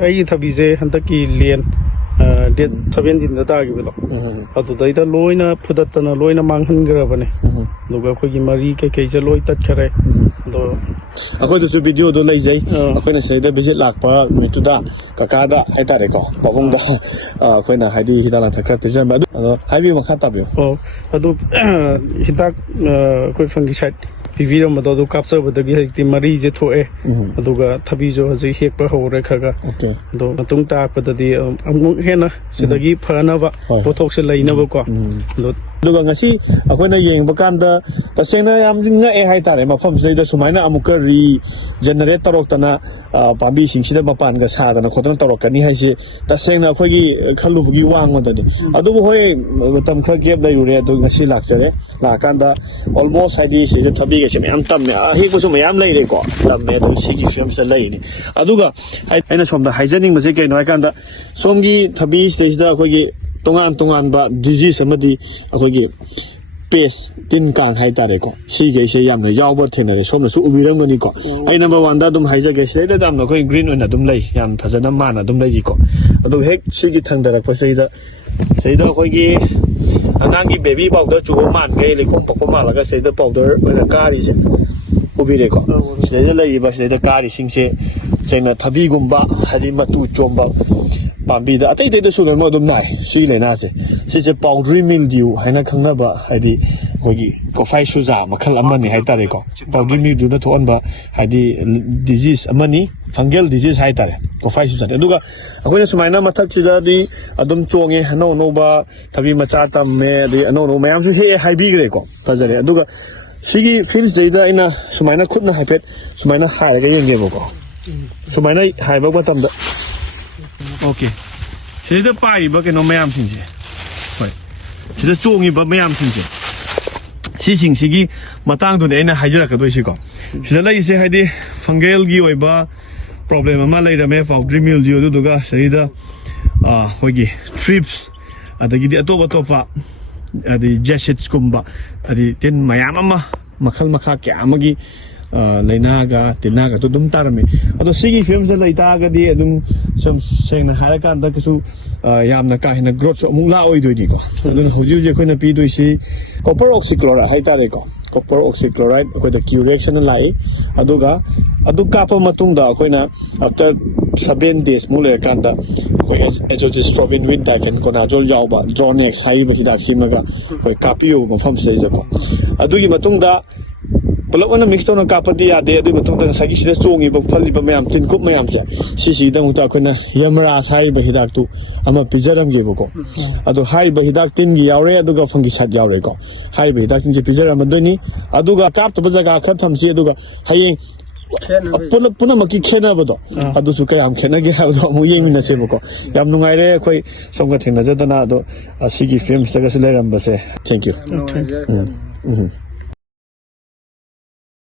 ꯑꯩꯒꯤ ꯊꯕꯤꯁꯦ ꯍꯟꯗꯛꯀꯤ ꯂꯦꯟ ꯗꯦꯠ 17ꯗ ꯇꯥꯈꯤꯕꯗꯣ ꯑꯗꯨꯗꯩꯗ ꯂꯣꯏꯅ ꯐꯨꯗꯠꯇꯅ ꯂꯣꯏꯅ ꯃꯥꯡꯍꯟꯈ꯭ꯔꯕꯅꯦ ꯑꯗꯨꯒ ꯑꯩꯈꯣꯏꯒꯤ ꯃꯔꯤ ꯀꯩꯀꯩꯁꯦ ꯂꯣꯏ ꯇꯠꯈꯔꯦ ꯑꯗꯣ ꯑꯩꯈꯣꯏꯗꯁꯨ ꯚꯤꯗꯤꯑꯣꯗꯣ ꯂꯩꯖꯩ ꯑꯩꯈꯣꯏꯅ ꯁꯤꯗ ꯚꯤꯖꯤꯠ ꯂꯥꯛꯄ ꯅꯨꯃꯤꯠꯇꯨꯗ ꯀꯀꯥꯗ ꯍꯥꯏꯇꯥꯔꯦꯀꯣ ꯄꯥꯕꯨꯡꯗ ꯑꯩꯈꯣꯏꯅ ꯍꯥꯏꯗꯤ ꯍꯤꯗꯥꯛ ꯂꯥꯡꯊꯛ ꯈꯔ ꯄꯤꯖꯔꯝꯕ ꯑꯗꯣ ꯍꯥꯏꯕꯤꯌꯨ ꯃꯈꯥ ꯇꯥꯕꯤꯌꯨ ꯑꯗꯨ ꯍꯤꯗꯥꯛ ꯑꯩꯈꯣই ꯐꯪꯒꯤꯁꯥꯏꯠ ꯄꯤꯕꯤꯔꯝꯕꯗꯣ ꯑꯗꯨ ꯀꯥꯞꯆꯕꯗꯒꯤ ꯍꯧꯖꯤꯛꯇꯤ ꯃꯔꯤꯁꯦ ꯊꯣꯛꯑꯦ ꯑꯗꯨꯒ ꯊꯕꯤꯁꯨ ꯍꯧꯖꯤꯛ ꯍꯦꯛꯄ ꯍꯧꯔꯦ ꯈꯔ ꯑꯗꯣ ꯃꯇꯨꯡ ꯇꯥꯔꯛꯄꯗꯗꯤ ꯑꯃꯨꯛ ꯍꯦꯟꯅ ꯁꯤꯗꯒꯤ ꯐꯅꯕ ꯄꯣꯠꯊꯣꯛꯁꯦ ꯂꯩꯅꯕꯀꯣ ꯑꯗꯨꯒ ꯉꯁꯤ ꯑꯩꯈꯣꯏꯅ ꯌꯦꯡꯕ ꯀꯥꯟꯗ ꯇꯁꯦꯡꯅ ꯌꯥꯝ ꯉꯛꯑꯦ ꯍꯥꯏꯇꯥꯔꯦ ꯃꯐꯝꯁꯤꯗꯩꯗ ꯁꯨꯃꯥꯏꯅ ꯑꯃꯨꯛꯀ ꯔꯤꯖꯦꯅꯔꯦꯠ ꯇꯧꯔꯛꯇꯅ ꯄꯥꯝꯕꯤꯁꯤꯡꯁꯤꯗ ꯃꯄꯥꯟꯒ ꯁꯥꯗꯅ ꯈꯣꯠꯇꯅ ꯇꯧꯔꯛꯀꯅꯤ ꯍꯥꯏꯁꯦ ꯇꯁꯦꯡꯅ ꯑꯩꯈꯣꯏꯒꯤ ꯈꯜꯂꯨꯕꯒꯤ ꯋꯥꯡꯃꯗꯅꯤ ꯑꯗꯨꯕꯨ ꯍꯣꯏ ꯃꯇꯝ ꯈꯔ ꯒꯦꯞ ꯂꯩꯔꯨꯔꯦ ꯑꯗꯨ ꯉꯁꯤ ꯂꯥꯛꯆꯔꯦ ꯂꯥꯛꯑꯀꯥꯟꯗ ꯑꯣꯜꯃꯣꯁ ꯍꯥꯏꯗꯤ ꯁꯤꯗ ꯊꯕꯤꯒꯁꯦ ꯃꯌꯥꯝ ꯇꯝꯃꯦ ꯑꯍꯦꯛꯄꯁꯨ ꯃꯌꯥꯝ ꯂꯩꯔꯦꯀꯣ ꯇꯝꯃꯦ ꯑꯗꯨ ꯁꯤꯒꯤ ꯐꯤꯕꯝꯁꯤꯗ ꯂꯩꯅꯤ ꯑꯗꯨꯒ ꯑꯩꯅ ꯁꯣꯝꯗ ꯍꯥꯏꯖꯅꯤꯡꯕꯁꯦ ꯀꯩꯅꯣ ꯍꯥꯏꯀꯥꯟꯗ ꯁꯣꯝꯒꯤ ꯊꯕꯤꯁꯤꯗꯩꯁꯤꯗ ꯑꯩꯈꯣꯏꯒꯤ ꯇꯣꯉꯥꯟ ꯇꯣꯉꯥꯟꯕ ꯗꯤꯖꯤꯖ ꯑꯃꯗꯤ ꯑꯩꯈꯣꯏꯒꯤ ꯄꯦꯁ ꯇꯤꯟ ꯀꯥꯡ ꯍꯥꯏꯇꯥꯔꯦꯀꯣ ꯁꯤꯈꯩꯁꯦ ꯌꯥꯝꯅ ꯌꯥꯎꯕ ꯊꯦꯡꯅꯔꯦ ꯁꯣꯝꯅꯁꯨ ꯎꯕꯤꯔꯝꯒꯅꯤꯀꯣ ꯑꯩ ꯅꯝꯕꯔ 1ꯗ ꯑꯗꯨꯝ ꯍꯥꯏꯖꯒꯦ ꯁꯤꯗꯩꯗ ꯌꯥꯝꯅ ꯑꯩꯈꯣꯏ ꯒ꯭ꯔꯤꯟ ꯑꯣꯏꯅ ꯑꯗꯨꯝ ꯂꯩ ꯌꯥꯝ ꯐꯖꯅ ꯃꯥꯅ ꯑꯗꯨꯝ ꯂꯩꯔꯤꯀꯣ ꯑꯗꯨꯒ ꯍꯦꯛ ꯁꯤꯒꯤ ꯊꯪꯊꯔꯛꯄꯁꯤꯗ ꯑꯩꯈꯣꯏꯒꯤ ꯑꯉꯥꯡꯒꯤ ꯕꯦꯕꯤ ꯄꯥꯎꯗꯔ ꯆꯨꯕ ꯃꯥꯟꯈꯩ ꯂꯩꯈꯣꯝ ꯄꯛꯄ ꯃꯥꯜꯂꯒ ꯁꯤꯗꯩꯗ ꯄꯥꯎꯗꯔ ꯑꯣꯏꯅ ꯀꯥꯔꯤꯁꯦ ꯎꯕꯤꯔꯦꯀꯣ ꯁꯤꯗꯩꯗ ꯂꯩꯔꯤꯕ ꯁꯤꯗꯩꯗ ꯀꯥꯔꯤꯁꯤꯡꯁꯦ ꯁꯦꯡꯅ ꯊꯕꯤꯒꯨꯝꯕ ꯍꯥꯏꯗꯤ ꯃꯇꯨ ꯆꯣꯝꯕ ꯄꯥꯝꯕꯤꯗ ꯑꯇꯩ ꯑꯇꯩꯗꯁꯨ ꯂꯣꯏꯅꯃꯛ ꯑꯗꯨꯝ ꯅꯥꯏ ꯁꯤꯒꯤ ꯂꯥꯏꯅꯥꯁꯦ ꯁꯤꯁꯦ ꯄꯥꯎꯗꯔꯤ ꯃꯤꯜꯗ꯭ꯌꯨ ꯍꯥꯏꯅ ꯈꯪꯅꯕ ꯍꯥꯏꯗꯤ ꯑꯩꯈꯣꯏꯒꯤ ꯀꯣꯐꯥꯏ ꯁꯨꯖꯥ ꯃꯈꯜ ꯑꯃꯅꯤ ꯍꯥꯏꯇꯥꯔꯦꯀꯣ ꯄꯥꯎꯗꯔꯤ ꯃꯤꯜꯗ꯭ꯌꯨꯅ ꯊꯣꯛꯍꯟꯕ ꯍꯥꯏꯗꯤ ꯗꯤꯖꯤꯖ ꯑꯃꯅꯤ ꯐꯪꯒꯦꯜ ꯗꯤꯖꯤꯖ ꯍꯥꯏꯇꯥꯔꯦ ꯀꯣꯐꯥꯏ ꯁꯨꯖꯥꯅꯤ ꯑꯗꯨꯒ ꯑꯩꯈꯣꯏꯅ ꯁꯨꯃꯥꯏꯅ ꯃꯊꯛꯁꯤꯗꯗꯤ ꯑꯗꯨꯝ ꯆꯣꯡꯉꯦ ꯑꯅꯧ ꯑꯅꯧꯕ ꯊꯕꯤ ꯃꯆꯥ ꯇꯝꯃꯦ ꯑꯗꯩ ꯑꯅꯧ ꯑꯅꯧꯕ ꯃꯌꯥꯝꯁꯨ ꯍꯦꯛꯑꯦ ꯍꯥꯏꯕꯤꯈ꯭ꯔꯦꯀꯣ ꯐꯖꯔꯦ ꯑꯗꯨꯒ ꯁꯤꯒꯤ ꯐꯤꯜꯁꯤꯗꯩꯗ ꯑꯩꯅ ꯁꯨꯃꯥꯏꯅ ꯈꯨꯠꯅ ꯍꯥꯏꯐꯦꯠ ꯁꯨꯃꯥꯏꯅ ꯍꯥꯏꯔꯒ ꯌꯦꯡꯒꯦꯕꯀꯣ ꯁꯨꯃꯥꯏꯅ ꯍꯥꯏꯕ ꯃꯇꯝꯗ ꯑꯣꯀꯦ ꯁꯤꯗ ꯄꯥꯏꯔꯤꯕ ꯀꯩꯅꯣ ꯃꯌꯥꯝꯁꯤꯡꯁꯦ ꯍꯣꯏ ꯁꯤꯗ ꯆꯣꯡꯉꯤꯕ ꯃꯌꯥꯝꯁꯤꯡꯁꯦ ꯁꯤꯁꯤꯡꯁꯤꯒꯤ ꯃꯇꯥꯡꯗꯨꯅꯦ ꯑꯩꯅ ꯍꯥꯏꯖꯔꯛꯀꯗꯣꯏꯁꯤꯀꯣ ꯁꯤꯗ ꯂꯩꯔꯤꯁꯦ ꯍꯥꯏꯗꯤ ꯐꯪꯒꯦꯜꯒꯤ ꯑꯣꯏꯕ ꯄ꯭ꯔꯣꯕ꯭ꯂꯦꯝ ꯑꯃ ꯂꯩꯔꯝꯃꯦ ꯄꯥꯎꯗꯔꯤ ꯃꯤꯜꯗ꯭ꯌꯨ ꯑꯗꯨꯗꯨꯒ ꯁꯤꯗ ꯑꯩꯈꯣꯏꯒꯤ ꯊ꯭ꯔꯤꯞꯁ ꯑꯗꯒꯤꯗꯤ ꯑꯇꯣꯞ ꯑꯇꯣꯞꯄ ꯑꯗꯩ ꯖꯦꯁꯤꯠꯁꯀꯨꯝꯕ ꯑꯗꯩ ꯇꯤꯟ ꯃꯌꯥꯝ ꯑꯃ ꯃꯈꯜ ꯃꯈꯥ ꯀꯌꯥ ꯑꯃꯒꯤ ꯂꯩꯅꯥꯒ ꯇꯤꯟꯅꯥꯒꯗꯣ ꯑꯗꯨꯝ ꯇꯥꯔꯝꯃꯤ ꯑꯗꯣ ꯁꯤꯒꯤ ꯐꯤꯕꯝꯁꯤꯗ ꯂꯩꯇꯥꯔꯒꯗꯤ ꯑꯗꯨꯝ ꯁꯨꯝ ꯁꯦꯡꯅ ꯍꯥꯏꯔꯀꯥꯟꯗ ꯀꯩꯁꯨ ꯌꯥꯝꯅ ꯀꯥ ꯍꯦꯟꯅ ꯒ꯭ꯔꯣꯠꯁꯨ ꯑꯃꯨꯛ ꯂꯥꯛꯑꯣꯏꯗꯣꯏꯅꯤꯀꯣ ꯑꯗꯨꯅ ꯍꯧꯖꯤꯛ ꯍꯧꯖꯤꯛ ꯑꯩꯈꯣꯏꯅ ꯄꯤꯗꯣꯏꯁꯤ ꯀꯣꯄꯔ ꯑꯣꯛꯁꯤꯀ꯭ꯂꯣꯔꯥꯏꯗ ꯍꯥꯏꯇꯥꯔꯦꯀꯣ ꯀꯣꯄꯔ ꯑꯣꯛꯁꯤꯀ꯭ꯂꯣꯔꯥꯏꯗ ꯑꯩꯈꯣꯏꯗ ꯀ꯭ꯌꯨꯔꯦꯛꯁ ꯑꯅ ꯂꯥꯛꯏ ꯑꯗꯨꯒ ꯑꯗꯨ ꯀꯥꯞꯄ ꯃꯇꯨꯡꯗ ꯑꯩꯈꯣꯏꯅ ꯑꯥꯐꯇꯔ 7 days ꯃꯨꯛ ꯂꯩꯔꯀꯥꯟꯗ ꯑꯩꯈꯣꯏ ꯑꯦꯖꯣꯖꯤꯁꯇ꯭ꯔꯣꯕꯤꯟ ꯋꯤꯠ ꯗꯥꯏꯐꯦꯟꯀꯣꯅꯥꯖꯣꯜ ꯌꯥꯎꯕ ꯖꯣꯅꯦꯛꯁ ꯍꯥꯏꯔꯤꯕ ꯍꯤꯗꯥꯛꯁꯤꯃꯒ ꯑꯩꯈꯣꯏ ꯀꯥꯞꯄꯤꯌꯨꯕ ꯃꯐꯝꯁꯤꯗꯩꯗꯀꯣ ꯑꯗꯨꯒꯤ ꯃꯇꯨꯡꯗ ꯄꯨꯂꯞ ꯑꯣꯏꯅ ꯃꯤꯛꯁ ꯇꯧꯅ ꯀꯥꯞꯄꯗꯤ ꯌꯥꯗꯦ ꯑꯗꯨꯒꯤ ꯃꯇꯨꯡꯗ ꯉꯁꯥꯏꯒꯤ ꯁꯤꯗ ꯆꯣꯡꯉꯤꯕ ꯐꯜꯂꯤꯕ ꯃꯌꯥꯝ ꯇꯤꯟꯀꯨꯞ ꯃꯌꯥꯝꯁꯦ ꯁꯤꯁꯤꯒꯤꯗꯃꯛꯇ ꯑꯩꯈꯣꯏꯅ ꯌꯃꯔꯥꯖ ꯍꯥꯏꯔꯤꯕ ꯍꯤꯗꯥꯛꯇꯨ ꯑꯃ ꯄꯤꯖꯔꯝꯒꯦꯕꯀꯣ ꯑꯗꯣ ꯍꯥꯏꯔꯤꯕ ꯍꯤꯗꯥꯛ ꯇꯤꯟꯒꯤ ꯌꯥꯎꯔꯦ ꯑꯗꯨꯒ ꯐꯪꯒꯤꯁꯥꯏꯗ ꯌꯥꯎꯔꯦꯀꯣ ꯍꯥꯏꯔꯤꯕ ꯍꯤꯗꯥꯛꯁꯤꯡꯁꯦ ꯄꯤꯖꯔꯝꯃꯗꯣꯏꯅꯤ ꯑꯗꯨꯒ ꯀꯥꯞꯇꯕ ꯖꯒꯥ ꯈꯔ ꯊꯝꯁꯤ ꯑꯗꯨꯒ ꯍꯌꯦꯡ ꯄꯨꯝꯅꯃꯛꯀꯤ ꯈꯦꯠꯅꯕꯗꯣ ꯑꯗꯨꯁꯨ ꯀꯌꯥꯝ ꯈꯦꯠꯅꯒꯦ ꯍꯥꯏꯕꯗꯣ ꯑꯃꯨꯛ ꯌꯦꯡꯃꯤꯟꯅꯁꯦꯕꯀꯣ ꯌꯥꯝ ꯅꯨꯡꯉꯥꯏꯔꯦ ꯑꯩꯈꯣꯏ ꯁꯣꯝꯒ ꯊꯦꯡꯅꯖꯗꯅ ꯑꯗꯣ ꯁꯤꯒꯤ ꯐꯤꯂꯝꯁꯤꯗꯒꯁꯨ ꯂꯩꯔꯝꯕꯁꯦ ꯊꯦꯡꯛ ꯌꯨ